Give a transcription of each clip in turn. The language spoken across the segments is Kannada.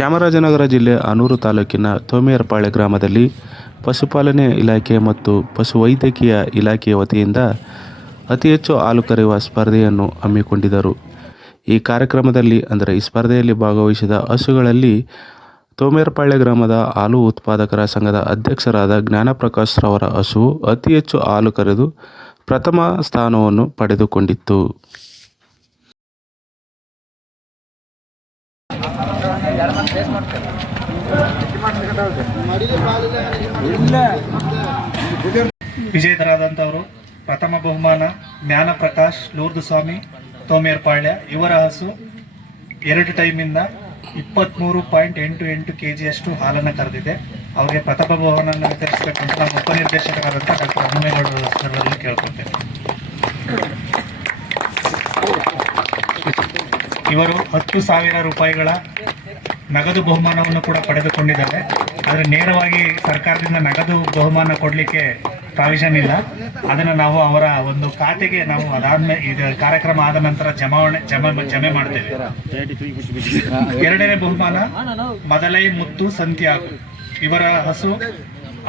ಚಾಮರಾಜನಗರ ಜಿಲ್ಲೆ ಅನೂರು ತಾಲೂಕಿನ ತೋಮೇರ್ಪಾಳೆ ಗ್ರಾಮದಲ್ಲಿ ಪಶುಪಾಲನೆ ಇಲಾಖೆ ಮತ್ತು ಪಶುವೈದ್ಯಕೀಯ ಇಲಾಖೆಯ ವತಿಯಿಂದ ಅತಿ ಹೆಚ್ಚು ಹಾಲು ಕರೆಯುವ ಸ್ಪರ್ಧೆಯನ್ನು ಹಮ್ಮಿಕೊಂಡಿದ್ದರು. ಈ ಕಾರ್ಯಕ್ರಮದಲ್ಲಿ, ಅಂದರೆ ಈ ಸ್ಪರ್ಧೆಯಲ್ಲಿ ಭಾಗವಹಿಸಿದ ಹಸುಗಳಲ್ಲಿ ತೋಮೇರ್ಪಾಳ್ಯ ಗ್ರಾಮದ ಹಾಲು ಉತ್ಪಾದಕರ ಸಂಘದ ಅಧ್ಯಕ್ಷರಾದ ಜ್ಞಾನಪ್ರಕಾಶ್ ರವರ ಹಸುವು ಅತಿ ಹೆಚ್ಚು ಹಾಲು ಕರೆದು ಪ್ರಥಮ ಸ್ಥಾನವನ್ನು ಪಡೆದುಕೊಂಡಿತ್ತು. ವಿಜೇತರಾದಂಥವರು ಪ್ರಥಮ ಬಹುಮಾನ ಜ್ಞಾನ ಪ್ರಕಾಶ್ ಲೂರ್ದು ಸ್ವಾಮಿ ತೋಮೇರ್ಪಾಳ್ಯ ಇವರ ಹಸು ಎರಡು ಟೈಮಿಂದ ಇಪ್ಪತ್ತ್ಮೂರು ಪಾಯಿಂಟ್ ಎಂಟು ಎಂಟು ಕೆ ಜಿಯಷ್ಟು ಹಾಲನ್ನು ಕರೆದಿದೆ. ಅವರಿಗೆ ಪ್ರಥಮ ಬಹುಮಾನ ವಿತರಿಸಬೇಕು ಅಂತ ನಮ್ಮ ಉಪನಿರ್ದೇಶಕರಾದಂಥ ಡಾಕ್ಟರ್ ಹನುಮೇಗೌಡರು ಸರ್ವರಲ್ಲಿ ಕೇಳ್ಕೊಳ್ತೇನೆ. ಇವರು ಹತ್ತು ಸಾವಿರ ರೂಪಾಯಿಗಳ ನಗದು ಬಹುಮಾನವನ್ನು ಕೂಡ ಪಡೆದುಕೊಂಡಿದ್ದಾರೆ. ಆದರೆ ನೇರವಾಗಿ ಸರ್ಕಾರದಿಂದ ನಗದು ಬಹುಮಾನ ಕೊಡಲಿಕ್ಕೆ ಪ್ರಾವಿಷನ್ ಇಲ್ಲ. ಅದನ್ನು ನಾವು ಅವರ ಒಂದು ಖಾತೆಗೆ ನಾವು ಅದಾದ್ಮೇಲೆ ಇದು ಕಾರ್ಯಕ್ರಮ ಆದ ನಂತರ ಜಮಾವಣೆ, ಜಮಾ, ಜಮೆ ಮಾಡ್ತೇವೆ. ಎರಡನೇ ಬಹುಮಾನ ಮೊದಲೇ ಮುತ್ತು ಸಂತ್ಯಾಗು. ಇವರ ಹಸು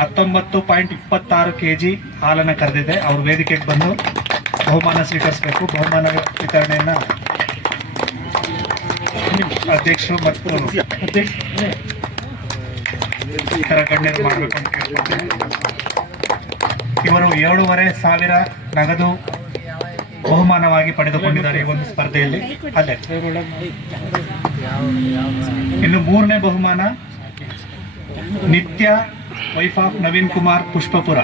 ಹತ್ತೊಂಬತ್ತು ಪಾಯಿಂಟ್ ಇಪ್ಪತ್ತಾರು ಕೆ ಜಿ ಹಾಲನ್ನು ಕರೆದಿದೆ. ಅವರು ವೇದಿಕೆಗೆ ಬಂದು ಬಹುಮಾನ ಸ್ವೀಕರಿಸಬೇಕು. ಬಹುಮಾನ ವಿತರಣೆಯನ್ನ ಅಧ್ಯಕ್ಷರು ಮತ್ತು ಇವರು ಏಳೂವರೆ ಸಾವಿರ ನಗದು ಬಹುಮಾನವಾಗಿ ಪಡೆದುಕೊಂಡಿದ್ದಾರೆ ಈ ಒಂದು ಸ್ಪರ್ಧೆಯಲ್ಲಿ. ಅಲ್ಲೇ ಇನ್ನು ಮೂರನೇ ಬಹುಮಾನ ನಿತ್ಯ ವೈಫ್ ಆಫ್ ನವೀನ್ ಕುಮಾರ್ ಪುಷ್ಪಪುರ.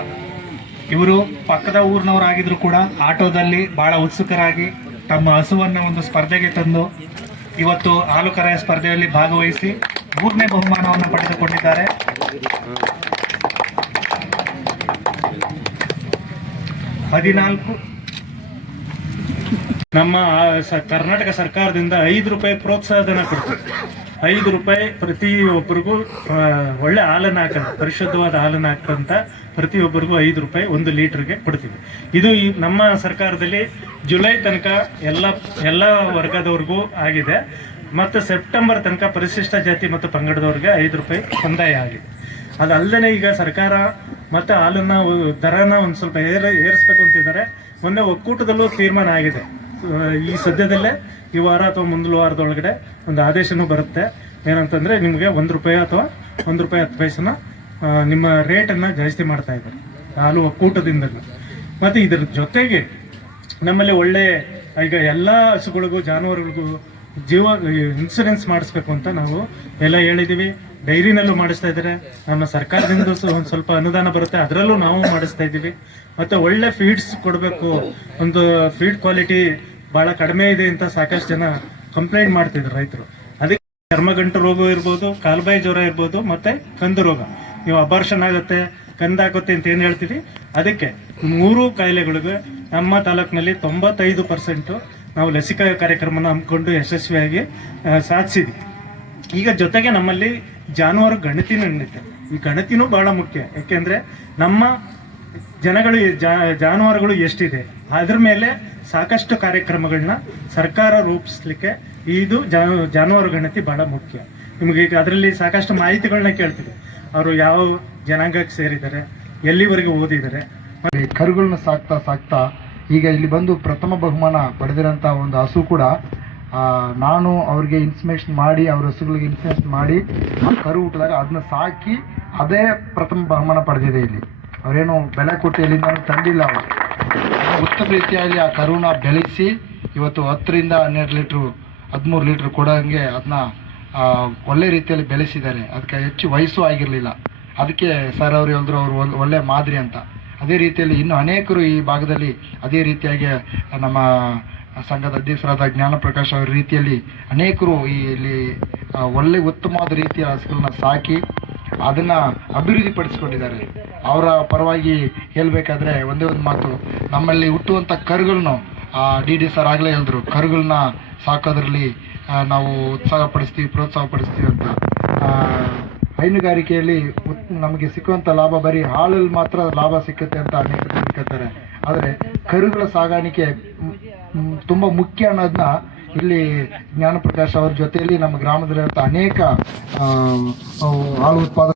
ಇವರು ಪಕ್ಕದ ಊರಿನವರಾಗಿದ್ರು ಕೂಡ ಆಟೋದಲ್ಲಿ ಬಹಳ ಉತ್ಸುಕರಾಗಿ ತಮ್ಮ ಹಸುವನ್ನು ಒಂದು ಸ್ಪರ್ಧೆಗೆ ತಂದು ಇವತ್ತು ಹಾಲು ಕರೆಯ ಸ್ಪರ್ಧೆಯಲ್ಲಿ ಭಾಗವಹಿಸಿ ಮೂರನೇ ಬಹುಮಾನವನ್ನು ಪಡೆದುಕೊಂಡಿದ್ದಾರೆ. ಹದಿನಾಲ್ಕು. ನಮ್ಮ ಕರ್ನಾಟಕ ಸರ್ಕಾರದಿಂದ ಐದು ರೂಪಾಯಿ ಪ್ರೋತ್ಸಾಹ ಧನ ಕೊಡ್ತಾರೆ. ಐದು ರೂಪಾಯಿ ಪ್ರತಿ ಒಬ್ಬರಿಗೂ ಒಳ್ಳೆ ಹಾಲನ್ನು ಹಾಕಂತ, ಪರಿಶುದ್ಧವಾದ ಹಾಲನ್ನು ಹಾಕಂತ ಪ್ರತಿಯೊಬ್ಬರಿಗೂ ಐದು ರೂಪಾಯಿ ಒಂದು ಲೀಟ್ರಿಗೆ ಕೊಡ್ತೀವಿ. ಇದು ಈ ನಮ್ಮ ಸರ್ಕಾರದಲ್ಲಿ ಜುಲೈ ತನಕ ಎಲ್ಲ ಎಲ್ಲ ವರ್ಗದವ್ರಿಗೂ ಆಗಿದೆ. ಮತ್ತು ಸೆಪ್ಟೆಂಬರ್ ತನಕ ಪರಿಶಿಷ್ಟ ಜಾತಿ ಮತ್ತು ಪಂಗಡದವ್ರಿಗೆ ಐದು ರೂಪಾಯಿ ಸಂದಾಯ ಆಗಿದೆ. ಅದಲ್ಲದೆ ಈಗ ಸರ್ಕಾರ ಮತ್ತು ಹಾಲನ್ನು, ದರನ ಒಂದು ಸ್ವಲ್ಪ ಏರ, ಏರಿಸ್ಬೇಕು ಅಂತಿದ್ದಾರೆ. ಮೊನ್ನೆ ಒಕ್ಕೂಟದಲ್ಲೂ ತೀರ್ಮಾನ ಆಗಿದೆ. ಈ ಸದ್ಯದಲ್ಲೇ ಈ ವಾರ ಅಥವಾ ಮುಂದಿನ ವಾರದೊಳಗಡೆ ಒಂದು ಆದೇಶನೂ ಬರುತ್ತೆ. ಏನಂತಂದರೆ ನಿಮಗೆ ಒಂದು ರೂಪಾಯಿ ಅಥವಾ ಒಂದು ರೂಪಾಯಿ ಹತ್ತು ಪೈಸನ ನಿಮ್ಮ ರೇಟನ್ನು ಜಾಸ್ತಿ ಮಾಡ್ತಾ ಇದ್ದಾರೆ. ಹಾಲು ಒಕ್ಕೂಟದಿಂದ ಮತ್ತು ಇದರ ಜೊತೆಗೆ ನಮ್ಮಲ್ಲಿ ಒಳ್ಳೆ, ಈಗ ಎಲ್ಲ ಹಸುಗಳಿಗೂ, ಜಾನುವಾರುಗಳಿಗೂ ಜೀವ ಇನ್ಸೂರೆನ್ಸ್ ಮಾಡಿಸ್ಬೇಕು ಅಂತ ನಾವು ಎಲ್ಲ ಹೇಳಿದೀವಿ. ಡೈರಿನಲ್ಲೂ ಮಾಡಿಸ್ತಾ ಇದ್ದಾರೆ. ನಮ್ಮ ಸರ್ಕಾರದಿಂದ ಒಂದು ಸ್ವಲ್ಪ ಅನುದಾನ ಬರುತ್ತೆ. ಅದರಲ್ಲೂ ನಾವು ಮಾಡಿಸ್ತಾ ಇದ್ದೀವಿ. ಮತ್ತೆ ಒಳ್ಳೆ ಫೀಡ್ಸ್ ಕೊಡಬೇಕು. ಒಂದು ಫೀಡ್ ಕ್ವಾಲಿಟಿ ಬಹಳ ಕಡಿಮೆ ಇದೆ ಅಂತ ಸಾಕಷ್ಟು ಜನ ಕಂಪ್ಲೇಂಟ್ ಮಾಡ್ತಿದ್ರು ರೈತರು. ಅದಕ್ಕೆ ಚರ್ಮಗಂಟು ರೋಗ ಇರ್ಬೋದು, ಕಾಲ್ಬಾಯಿ ಜ್ವರ ಇರ್ಬೋದು, ಮತ್ತೆ ಕಂದು ರೋಗ. ನೀವು ಅಬಾರ್ಷನ್ ಆಗುತ್ತೆ ಕಂದಾಗುತ್ತೆ ಅಂತ ಏನು ಹೇಳ್ತೀವಿ? ಅದಕ್ಕೆ ಮೂರು ಕಾಯಿಲೆಗಳಿಗೆ ನಮ್ಮ ತಾಲೂಕಿನಲ್ಲಿ ತೊಂಬತ್ತೈದು ಪರ್ಸೆಂಟು ನಾವು ಲಸಿಕಾ ಕಾರ್ಯಕ್ರಮನ ಹಮ್ಮಿಕೊಂಡು ಯಶಸ್ವಿಯಾಗಿ ಸಾಧಿಸಿದ್ವಿ. ಈಗ ಜೊತೆಗೆ ನಮ್ಮಲ್ಲಿ ಜಾನುವಾರು ಗಣತಿ ನಡೀತೆ ಈ ಗಣತಿನೂ ಬಹಳ ಮುಖ್ಯ. ಯಾಕೆಂದ್ರೆ ನಮ್ಮ ಜನಗಳು ಜಾನುವಾರುಗಳು ಎಷ್ಟಿದೆ, ಅದ್ರ ಮೇಲೆ ಸಾಕಷ್ಟು ಕಾರ್ಯಕ್ರಮಗಳನ್ನ ಸರ್ಕಾರ ರೂಪಿಸ್ಲಿಕ್ಕೆ ಇದು ಜಾನುವಾರು ಗಣತಿ ಬಹಳ ಮುಖ್ಯ. ನಿಮಗೆ ಈಗ ಅದರಲ್ಲಿ ಸಾಕಷ್ಟು ಮಾಹಿತಿಗಳನ್ನ ಕೇಳ್ತೀವಿ ಅವರು ಯಾವ ಜನಾಂಗಕ್ಕೆ ಸೇರಿದ್ದಾರೆ, ಎಲ್ಲಿವರೆಗೆ ಓದಿದ್ದಾರೆ. ಕರುಗಳನ್ನ ಸಾಕ್ತಾ ಸಾಕ್ತಾ ಈಗ ಇಲ್ಲಿ ಬಂದು ಪ್ರಥಮ ಬಹುಮಾನ ಪಡೆದಿರೋಂಥ ಒಂದು ಹಸು ಕೂಡ ನಾನು ಅವ್ರಿಗೆ ಇನ್ಸ್ಮೇಷನ್ ಮಾಡಿ, ಅವ್ರ ಹಸುಗಳಿಗೆ ಇನ್ಸ್ಮೇಷನ್ ಮಾಡಿ, ಕರು ಹುಟ್ಟಿದಾಗ ಅದನ್ನ ಸಾಕಿ, ಅದೇ ಪ್ರಥಮ ಬಹುಮಾನ ಪಡೆದಿದೆ ಇಲ್ಲಿ. ಅವರೇನು ಬೆಲೆ ಕೊಟ್ಟು ಎಲ್ಲಿಂದ ತಂದಿಲ್ಲ ಅವರು. ಉತ್ತಮ ರೀತಿಯಲ್ಲಿ ಆ ಕರುನ ಬೆಳೆಸಿ, ಇವತ್ತು ಹತ್ತರಿಂದ ಹನ್ನೆರಡು ಲೀಟ್ರು, ಹದಿಮೂರು ಲೀಟ್ರ್ ಕೊಡೋಂಗೆ ಅದನ್ನ ಒಳ್ಳೆ ರೀತಿಯಲ್ಲಿ ಬೆಳೆಸಿದ್ದಾರೆ. ಅದಕ್ಕೆ ಹೆಚ್ಚು ವಯಸ್ಸು ಆಗಿರಲಿಲ್ಲ. ಅದಕ್ಕೆ ಸರ್ ಅವರು ಹೇಳಿದ್ರು ಅವರು ಒಂದು ಒಳ್ಳೆ ಮಾದರಿ ಅಂತ. ಅದೇ ರೀತಿಯಲ್ಲಿ ಇನ್ನು ಅನೇಕರು ಈ ಭಾಗದಲ್ಲಿ ಅದೇ ರೀತಿಯಾಗಿ ನಮ್ಮ ಸಂಘದ ಅಧ್ಯಕ್ಷರಾದ ಜ್ಞಾನ ಪ್ರಕಾಶ್ ಅವರ ರೀತಿಯಲ್ಲಿ ಅನೇಕರು ಈ ಇಲ್ಲಿ ಒಳ್ಳೆ ಉತ್ತಮವಾದ ರೀತಿಯ ಹಸುಗಳನ್ನ ಸಾಕಿ ಅದನ್ನ ಅಭಿವೃದ್ಧಿಪಡಿಸ್ಕೊಂಡಿದ್ದಾರೆ. ಅವರ ಪರವಾಗಿ ಹೇಳಬೇಕಾದ್ರೆ ಒಂದೇ ಒಂದು ಮಾತು, ನಮ್ಮಲ್ಲಿ ಹುಟ್ಟುವಂಥ ಕರುಗಳನ್ನು ಡಿ ಡಿ ಸರ್ ಆಗಲೇ ಹೇಳಿದ್ರು ಕರುಗಳನ್ನ ಸಾಕೋದ್ರಲ್ಲಿ ನಾವು ಉತ್ಸಾಹ ಪಡಿಸ್ತೀವಿ ಪ್ರೋತ್ಸಾಹ ಪಡಿಸ್ತೀವಿ ಅಂತ ಹೈನುಗಾರಿಕೆಯಲ್ಲಿ ನಮಗೆ ಸಿಕ್ಕುವಂಥ ಲಾಭ, ಬರೀ ಹಾಲಲ್ಲಿ ಮಾತ್ರ ಲಾಭ ಸಿಕ್ಕುತ್ತೆ ಅಂತ ಅನೇಕರು ತಿಳ್ಕೊತಾರೆ ಆದರೆ ಕರುಗಳ ಸಾಗಾಣಿಕೆ ತುಂಬ ಮುಖ್ಯ ಅನ್ನೋದನ್ನ ಇಲ್ಲಿ ಜ್ಞಾನಪ್ರಕಾಶ್ ಅವ್ರ ಜೊತೆಯಲ್ಲಿ ನಮ್ಮ ಗ್ರಾಮದಲ್ಲಿರುವಂಥ ಅನೇಕ ಹಾಲು ಉತ್ಪಾದಕ